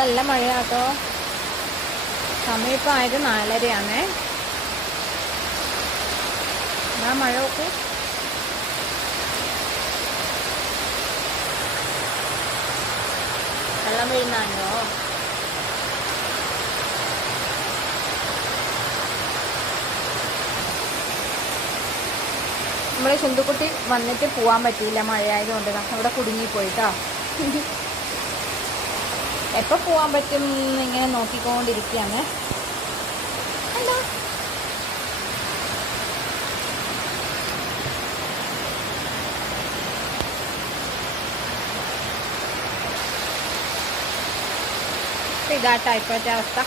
നല്ല മഴയാട്ടോ. സമയം ഇപ്പം ആയത് 4:30 ആ മഴ നോക്കൂ. വെള്ളം വീഴുന്നുണ്ടോ? നമ്മളെ ചുന്തുക്കുട്ടി വന്നിട്ട് പോവാൻ പറ്റിയില്ല, മഴയായതുകൊണ്ട് അവിടെ കുടുങ്ങിപ്പോയിട്ടോ. എപ്പോൾ പോവാൻ പറ്റും ഇങ്ങനെ നോക്കിക്കൊണ്ടിരിക്കുകയാണ്. ഹലോ, ഇതാട്ടോ ഇപ്പോഴത്തെ അവസ്ഥ.